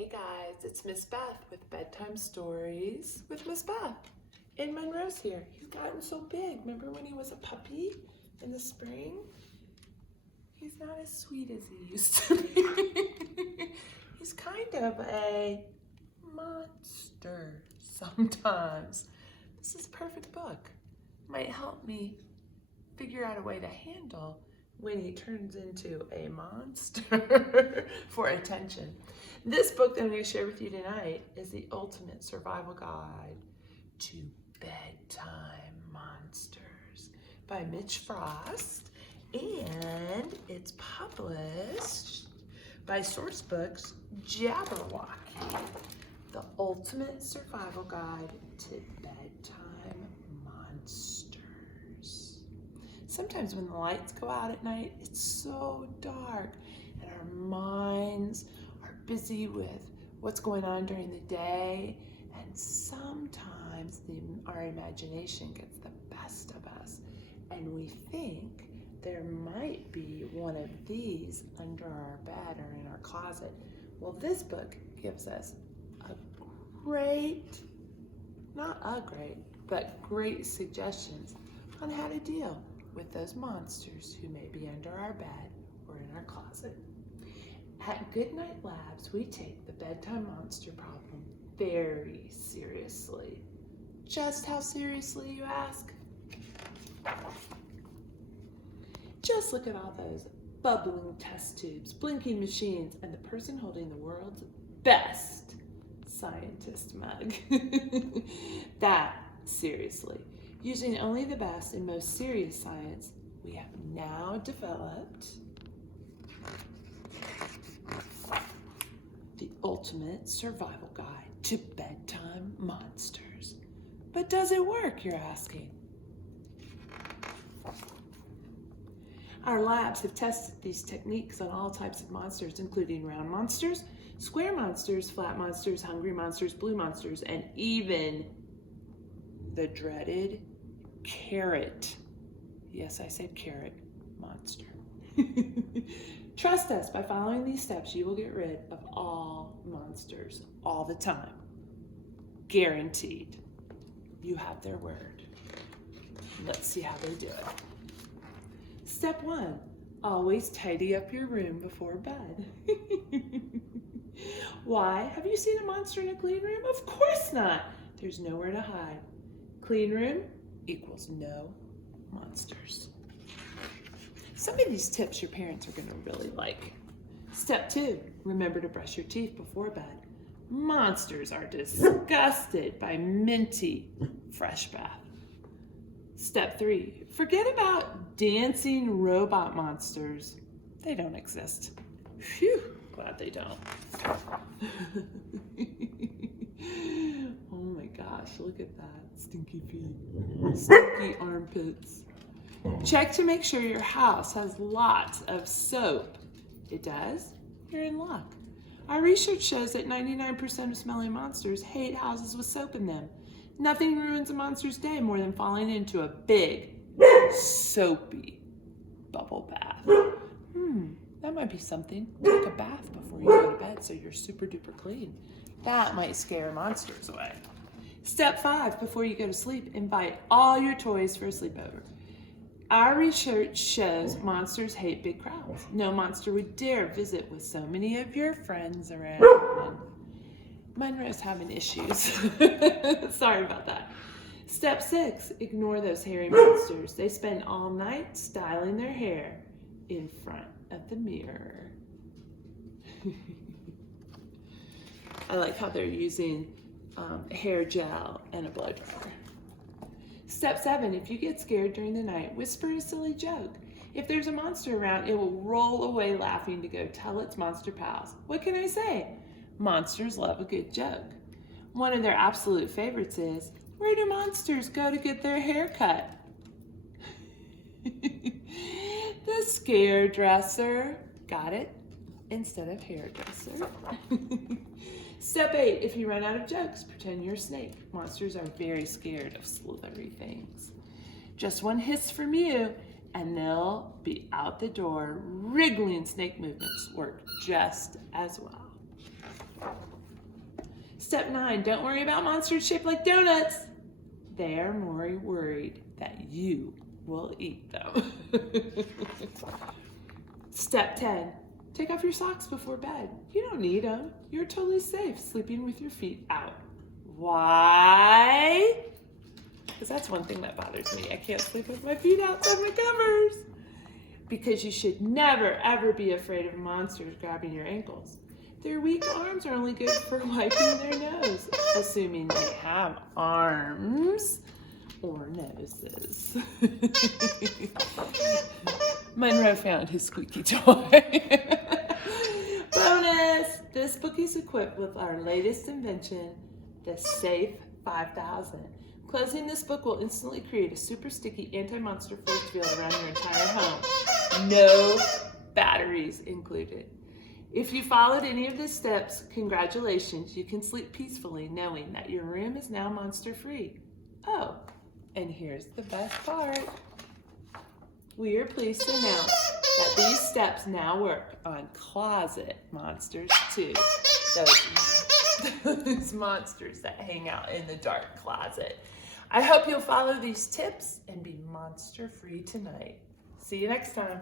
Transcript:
Hey guys, it's Miss Beth with Bedtime Stories with Miss Beth. And Monroe's here. He's gotten so big. Remember when he was a puppy in the spring? He's not as sweet as he used to be. He's kind of a monster sometimes. This is a perfect book. Might help me figure out a way to handle when he turns into a monster for attention. This book that I'm going to share with you tonight is the ultimate survival guide to Bedtime Monsters by Mitch Frost, and it's published by Sourcebooks Jabberwocky, the ultimate survival guide to Bedtime Monsters. Sometimes when the lights go out at night, it's so dark and our minds are busy with what's going on during the day, and sometimes our imagination gets the best of us and we think there might be one of these under our bed or in our closet. Well, this book gives us great suggestions on how to deal with those monsters who may be under our bed or in our closet. At Goodnight Labs, we take the bedtime monster problem very seriously. Just how seriously, you ask? Just look at all those bubbling test tubes, blinking machines, and the person holding the world's best scientist mug. That seriously. Using only the best and most serious science, we have now developed the ultimate survival guide to bedtime monsters. But does it work, you're asking? Our labs have tested these techniques on all types of monsters, including round monsters, square monsters, flat monsters, hungry monsters, blue monsters, and even the dreaded carrot. Yes, I said carrot monster. Trust us, by following these steps, you will get rid of all monsters all the time. Guaranteed. You have their word. Let's see how they do it. Step 1, always tidy up your room before bed. Why? Have you seen a monster in a clean room? Of course not. There's nowhere to hide. Clean room equals no monsters. Some of these tips your parents are going to really like. Step 2, remember to brush your teeth before bed. Monsters are disgusted by minty fresh bath. Step 3, forget about dancing robot monsters. They don't exist. Phew, glad they don't. Oh my gosh, look at that. Stinky feet, stinky armpits. Check to make sure your house has lots of soap. It does? You're in luck. Our research shows that 99% of smelly monsters hate houses with soap in them. Nothing ruins a monster's day more than falling into a big, soapy bubble bath. That might be something. Take a bath before you go to bed so you're super duper clean. That might scare monsters away. Step 5, before you go to sleep, invite all your toys for a sleepover. Our research shows monsters hate big crowds. No monster would dare visit with so many of your friends around. Monroe's having issues. Sorry about that. Step 6, ignore those hairy monsters. They spend all night styling their hair in front of the mirror. I like how they're using hair gel and a blow dryer. Step 7, if you get scared during the night, whisper a silly joke. If there's a monster around, it will roll away laughing to go tell its monster pals. What can I say? Monsters love a good joke. One of their absolute favorites is, where do monsters go to get their hair cut? The scare dresser. Got it? Instead of hairdresser. Step 8, if you run out of jokes, pretend you're a snake. Monsters are very scared of slithery things. Just one hiss from you, and they'll be out the door. Wriggling snake movements work just as well. Step 9, don't worry about monsters shaped like donuts. They are more worried that you will eat them. Step 10, take off your socks before bed. You don't need them. You're totally safe sleeping with your feet out. Why? Because that's one thing that bothers me. I can't sleep with my feet outside my covers. Because you should never, ever be afraid of monsters grabbing your ankles. Their weak arms are only good for wiping their nose, assuming they have arms or noses. Monroe found his squeaky toy. Bonus! This book is equipped with our latest invention, the Safe 5000. Closing this book will instantly create a super sticky anti-monster force field around your entire home. No batteries included. If you followed any of the steps, congratulations, you can sleep peacefully knowing that your room is now monster-free. Oh, and here's the best part. We are pleased to announce that these steps now work on closet monsters too. Those monsters that hang out in the dark closet. I hope you'll follow these tips and be monster-free tonight. See you next time.